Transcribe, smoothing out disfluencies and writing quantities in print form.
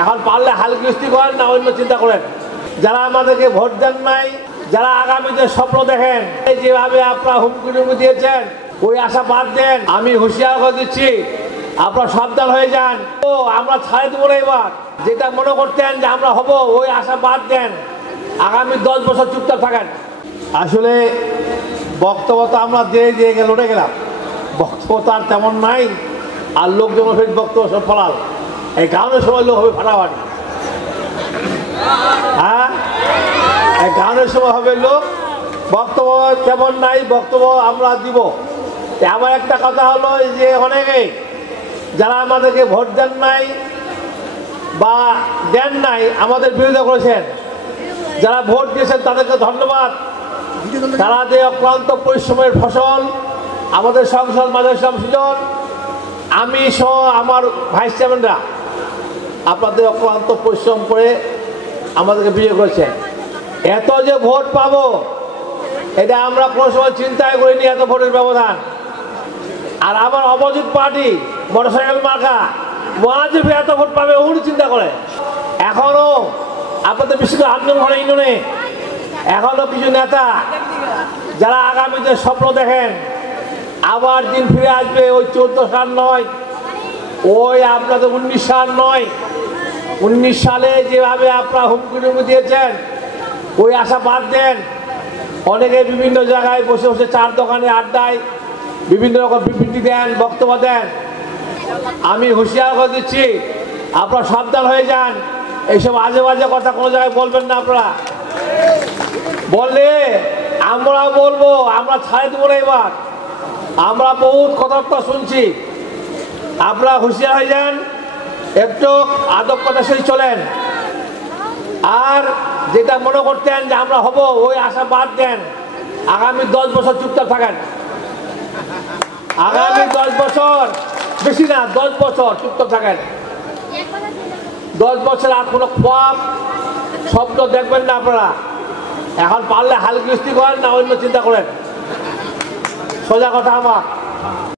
এখন পারলে হালগৃষ্টি করেন না অন্য চিন্তা করেন। যারা আমাদেরকে ভোট দেন নাই, যারা আগামীতে স্বপ্ন দেখেন, যেভাবে আপনারা হুমকি দিয়েছেন ওই আশা বাদ দেন। আমি হুঁশিয়ার করে দিচ্ছি, আপনারা সাবধান হয়ে যান। ও আমরা ছাড়ে দেবো না এবার। যেটা মনে করতেন যে আমরা হব ওই আশা বাদ দেন। আগামী 10 বছর চুপচাপ থাকেন। আসলে বক্তব্য তো আমরা দিয়ে লড়ে গেলাম, বক্তব্য তো আর তেমন নাই। আর লোকজন বক্তব্য সব ফলাল, এই গানের সময় লোক হবে ফাটাফাটি। হ্যাঁ, এই গানের সময় হবে লোক, বক্তব্য তেমন নাই, বক্তব্য আমরা দিব। আমার একটা কথা হলো যে অনেকেই যারা আমাদেরকে ভোট দেন নাই বা দেন নাই, আমাদের বিরোধিতা করেছেন, যারা ভোট দিয়েছেন তাদেরকে ধন্যবাদ। তারা যে অক্লান্ত পরিশ্রমের ফসল আমাদের সংসদ মাঝে সংশোধন, আমি সহ আমার ভাইস চেয়ারম্যানরা আপনাদের অক্লান্ত পরিশ্রম করে আমাদেরকে বিজয় করেছেন। এত যে ভোট পাবো এটা আমরা কোনো সময় চিন্তাই করিনি, এত ভোটের ব্যবধান। আর আমার অপোজিট পার্টি মোটরসাইকেল মার্কা মহাজিব এত ভোট পাবে উনি চিন্তা করে। এখনো আপনাদের বিশেষ করে আন্দোলন ইউনিয়নে এখনো কিছু নেতা যারা আগামীতে স্বপ্ন দেখেন আবার দিন ফিরে আসবে, ওই 14 সাল নয়, ওই আপনাদের 19 সাল নয়। 19 সালে যেভাবে আপনারা হুমকি দিয়েছেন ওই আশা বাদ দেন। অনেকে বিভিন্ন জায়গায় বসে বসে চার দোকানে আড্ডায় বিভিন্ন রকম বিবৃতি দেন, বক্তব্য দেন। আমি হুঁশিয়ার করে দিচ্ছি, আপনারা সাবধান হয়ে যান। এইসব আজে বাজে কথা কোনো জায়গায় বলবেন না। আপনারা বললে আমরা বলবো, আমরা ছাড়ে দেবো না এবার। আমরা বহুত কথাবার্তা শুনছি, আপনারা হুঁশিয়ার হয়ে যান, একটু আদব কথা সই চলেন। আর যেটা মনে করতেন যে আমরা হব ওই আশা বাদ দেন। আগামী 10 বছর চুপচাপ থাকেন। আগামী 10 বছর, বেশি না 10 বছর চুপচাপ থাকেন। 10 বছর আর কোনো খোয়াব স্বপ্ন দেখবেন না আপনারা। এখন পারলে হালগৃষ্টি করেন না অন্য চিন্তা করেন। সোজা কথা আমার।